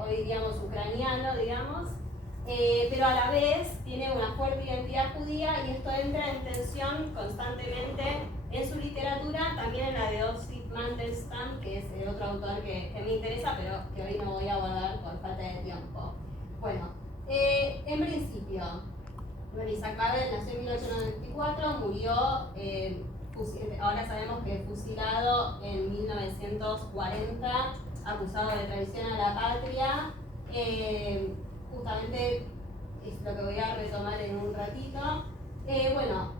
hoy diríamos ucraniano, digamos, pero a la vez tiene una fuerte identidad judía y esto entra en tensión constantemente en su literatura, también en la de Osip Mandelstam, que es el otro autor que me interesa, pero que hoy no voy a abordar por falta de tiempo. Bueno, en principio, Isaac Babel nació en 1894, murió, ahora sabemos que fusilado en 1940, acusado de traición a la patria. Justamente es lo que voy a retomar en un ratito. Bueno,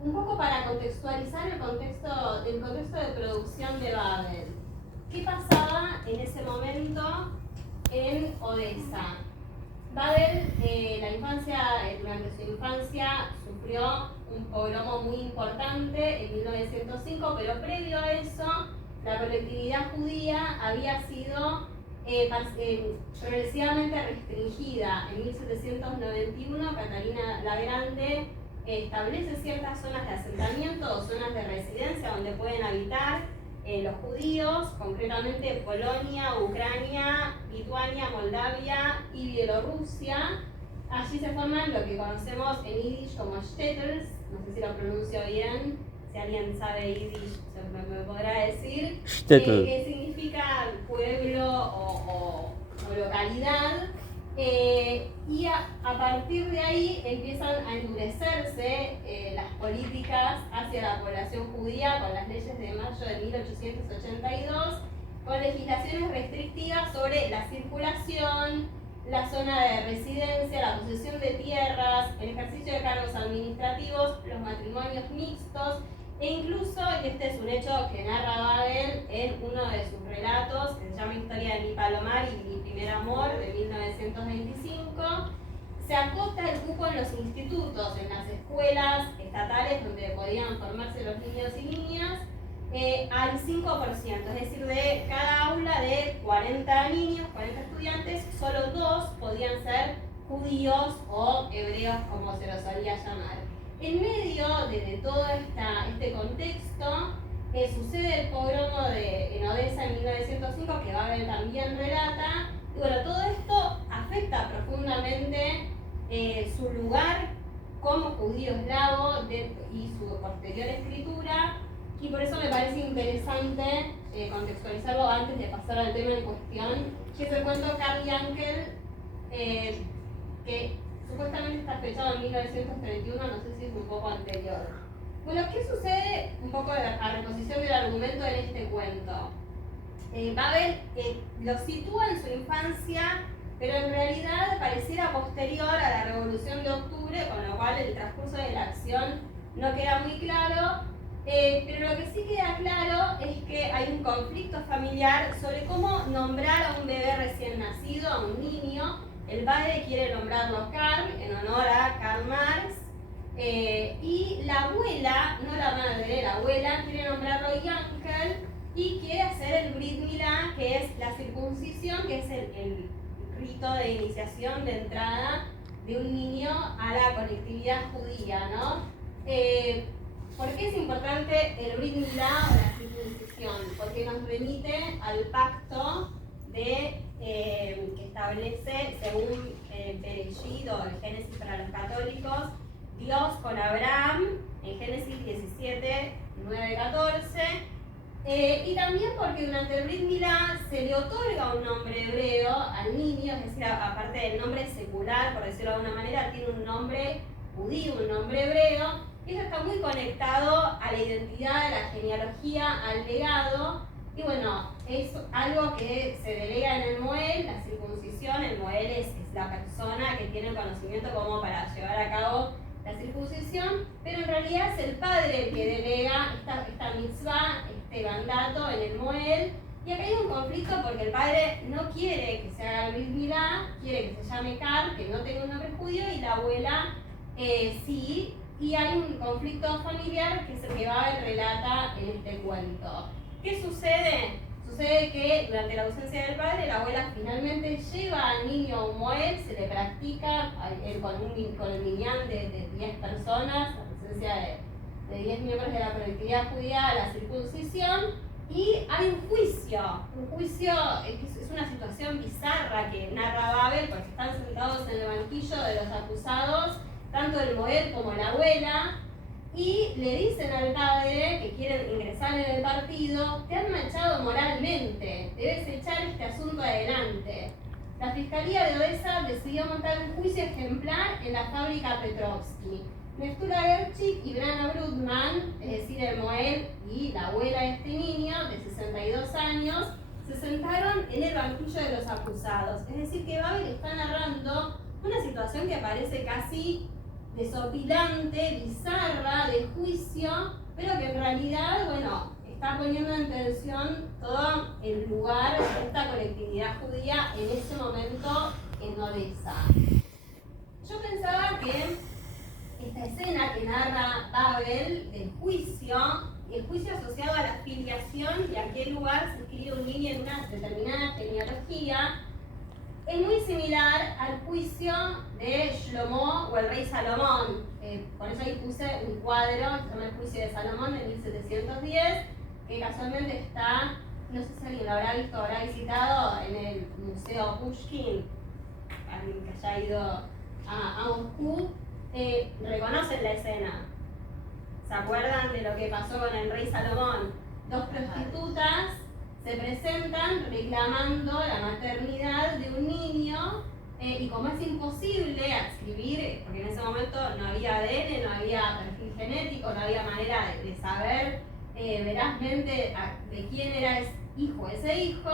un poco para contextualizar el contexto de producción de Babel. ¿Qué pasaba en ese momento en Odessa? Babel, durante su infancia, sufrió un pogromo muy importante en 1905, pero previo a eso, la colectividad judía había sido progresivamente restringida. En 1791, Catalina la Grande establece ciertas zonas de asentamiento o zonas de residencia donde pueden habitar los judíos, concretamente Polonia, Ucrania, Lituania, Moldavia y Bielorrusia. Allí se forman lo que conocemos en yiddish como shtetls, no sé si lo pronuncio bien, si alguien sabe yiddish me podrá decir, que significa pueblo o localidad. Y a partir de ahí empiezan a endurecerse las políticas hacia la población judía con las leyes de mayo de 1882, con legislaciones restrictivas sobre la circulación, la zona de residencia, la posesión de tierras, el ejercicio de cargos administrativos, los matrimonios mixtos, e incluso, y este es un hecho que narra Babel en uno de sus relatos, que se llama Historia de mi Palomar y mi primer amor, de 1925, se acota el cupo en los institutos, en las escuelas estatales donde podían formarse los niños y niñas, al 5%, es decir, de cada aula de 40 niños, 40 estudiantes, solo 2 podían ser judíos o hebreos, como se los solía llamar. En medio de todo este contexto, sucede el pogromo en Odessa en 1905, que Babel también relata, y bueno, todo esto afecta profundamente su lugar como judío eslavo y su posterior escritura, y por eso me parece interesante contextualizarlo antes de pasar al tema en cuestión, que es el cuento Karl Yankel, que supuestamente está fechado en 1931, no sé si es un poco anterior. Bueno, ¿qué sucede? Un poco a reposición del argumento en este cuento. Babel lo sitúa en su infancia, pero en realidad pareciera posterior a la Revolución de Octubre, con lo cual el transcurso de la acción no queda muy claro, pero lo que sí queda claro es que hay un conflicto familiar sobre cómo nombrar a un bebé recién nacido, a un niño. El padre quiere nombrarlo Karl, en honor a Karl Marx, y la abuela, no la madre, la abuela quiere nombrarlo Yankel y quiere hacer el Brit Milá, que es la circuncisión, que es el rito de iniciación, de entrada de un niño a la colectividad judía, ¿no? ¿Por qué es importante el Brit Milá o la circuncisión? Porque nos remite al pacto que establece, según Bereshit o el Génesis para los católicos, Dios con Abraham, en Génesis 17, 9, 14, y también porque durante el Brit Milá se le otorga un nombre hebreo al niño, es decir, aparte del nombre secular, por decirlo de alguna manera, tiene un nombre judío, un nombre hebreo, y eso está muy conectado a la identidad, a la genealogía, al legado. Y bueno, es algo que se delega en el Moel, la circuncisión. El Moel es la persona que tiene el conocimiento como para llevar a cabo la circuncisión, pero en realidad es el padre el que delega esta mitzvah, este mandato en el Moel. Y acá hay un conflicto porque el padre no quiere que se haga el Brit Milá, quiere que se llame Karl, que no tenga un nombre judío, y la abuela sí. Y hay un conflicto familiar que es el que Babel relata en este cuento. ¿Qué sucede? Sucede que durante la ausencia del padre, la abuela finalmente lleva al niño a un Moel, se le practica con el minyan de 10 personas, la presencia de 10 miembros de la colectividad judía, la circuncisión, y hay un juicio es una situación bizarra que narra Babel, porque están sentados en el banquillo de los acusados, tanto el Moed como la abuela, y le dicen al padre que quieren ingresar en el partido: te han manchado moralmente, debes echar este asunto adelante. La Fiscalía de Odessa decidió montar un juicio ejemplar en la fábrica Petrovsky. Nestura Gerchik y Brana Brudman, es decir, el Moed y la abuela de este niño, de 62 años, se sentaron en el banquillo de los acusados. Es decir, que Babel está narrando una situación que parece casi desopilante, bizarra, de juicio, pero que en realidad, bueno, está poniendo en tensión todo el lugar de esta colectividad judía en ese momento en Odessa. Yo pensaba que esta escena que narra Babel del juicio, y el juicio asociado a la filiación y a qué lugar se inscribe un niño en una determinada genealogía, es muy similar al juicio de Shlomo o el rey Salomón. Por eso ahí puse un cuadro que se llama El juicio de Salomón de 1710, que casualmente está, no sé si alguien lo habrá visto o habrá visitado, en el Museo Pushkin. Alguien que haya ido a Moscú, reconocen la escena. ¿Se acuerdan de lo que pasó con el rey Salomón? Dos prostitutas se presentan reclamando la maternidad de un niño, y como es imposible adscribir, porque en ese momento no había ADN, no había perfil genético, no había manera de saber verazmente de quién era ese hijo,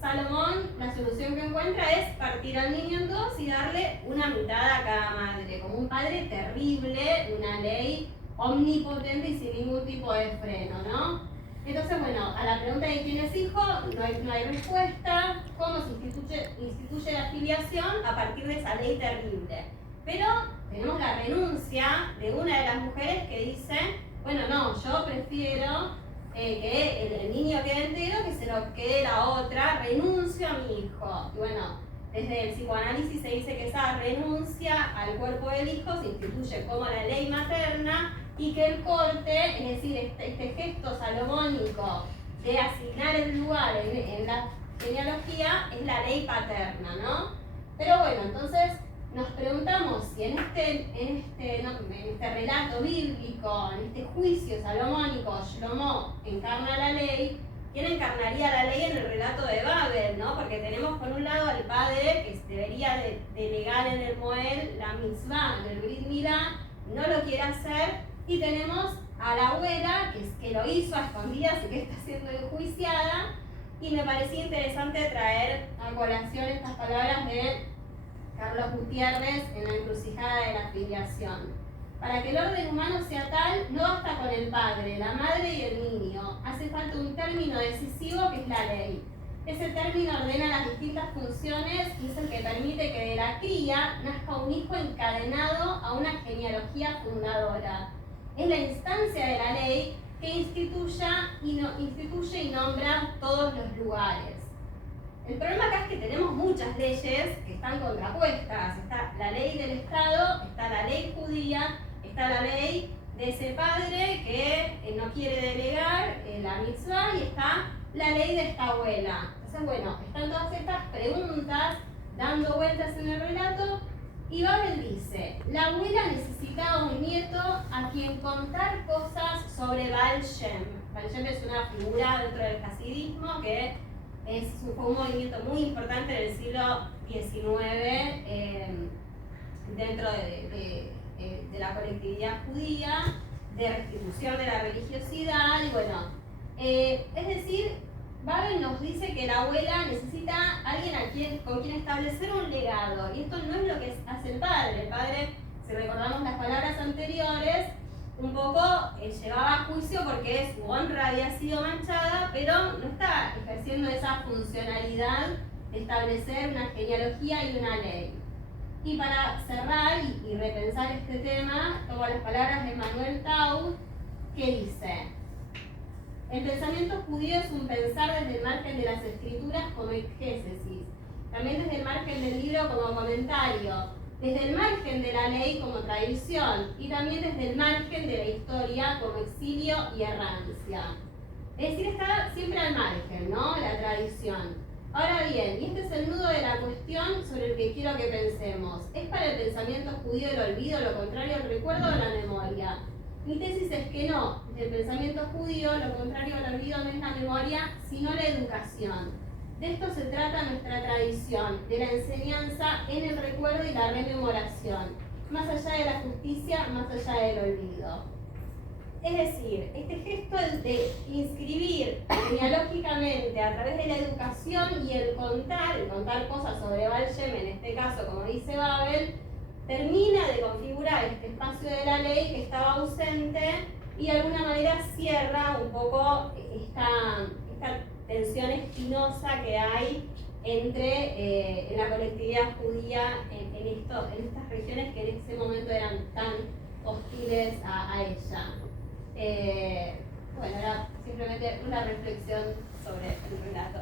Salomón, la solución que encuentra es partir al niño en dos y darle una mitad a cada madre, como un padre terrible, una ley omnipotente y sin ningún tipo de freno, ¿no? Entonces, bueno, a la pregunta de quién es hijo, no hay respuesta. ¿Cómo se instituye la filiación? A partir de esa ley terrible. Pero tenemos la renuncia de una de las mujeres que dice: bueno, no, yo prefiero que el niño quede entero, que se lo quede la otra, renuncio a mi hijo. Y bueno, desde el psicoanálisis se dice que esa renuncia al cuerpo del hijo se instituye como la ley materna, y que el corte, es decir, este gesto salomónico de asignar el lugar en la genealogía, es la ley paterna, ¿no? Pero bueno, entonces nos preguntamos si en este relato bíblico, en este juicio salomónico, Shlomo encarna la ley. ¿Quién encarnaría la ley en el relato de Babel, no? Porque tenemos por un lado al padre que debería delegar en el Moed la mitzvah del Brit Milá, no lo quiere hacer, y tenemos a la abuela que lo hizo a escondidas y que está siendo enjuiciada. Y me parecía interesante traer a colación estas palabras de Carlos Gutiérrez en La encrucijada de la filiación. Para que el orden humano sea tal, no basta con el padre, la madre y el niño. Hace falta un término decisivo que es la ley. Ese término ordena las distintas funciones y es el que permite que de la cría nazca un hijo encadenado a una genealogía fundadora. Es la instancia de la ley que instituye y nombra todos los lugares. El problema acá es que tenemos muchas leyes que están contrapuestas. Está la ley del Estado, está la ley judía, está la ley de ese padre que no quiere delegar la mitzvah, y está la ley de esta abuela. Entonces, bueno, están todas estas preguntas dando vueltas en el relato, y Babel dice: la abuela necesitaba un nieto a quien contar cosas sobre Baal Shem. Baal Shem es una figura dentro del hasidismo que fue un movimiento muy importante en el siglo XIX dentro de la colectividad judía, de restitución de la religiosidad. Y bueno, es decir, Babel nos dice que la abuela necesita alguien con quien establecer un legado, y esto no es lo que hace el padre. El padre, si recordamos las palabras anteriores, un poco llevaba a juicio porque su honra había sido manchada, pero no está ejerciendo esa funcionalidad de establecer una genealogía y una ley. Y para cerrar y repensar este tema, tomo las palabras de Manuel Taub, que dice: el pensamiento judío es un pensar desde el margen de las escrituras como exégesis, también desde el margen del libro como comentario, desde el margen de la ley como tradición, y también desde el margen de la historia como exilio y errancia. Es decir, está siempre al margen, ¿no?, la tradición. Ahora bien, y este es el nudo de la cuestión sobre el que quiero que pensemos. ¿Es para el pensamiento judío el olvido lo contrario al recuerdo o la memoria? Mi tesis es que no. Del pensamiento judío, lo contrario al olvido no es la memoria, sino la educación. De esto se trata nuestra tradición, de la enseñanza en el recuerdo y la rememoración, más allá de la justicia, más allá del olvido. Es decir, este gesto de inscribir genealógicamente a través de la educación y el contar cosas sobre Baal Shem, en este caso, como dice Babel, termina de configurar este espacio de la ley que estaba ausente y de alguna manera cierra un poco esta tensión espinosa que hay entre la colectividad judía en estas regiones que en ese momento eran tan hostiles a ella. Bueno, era simplemente una reflexión sobre el relato.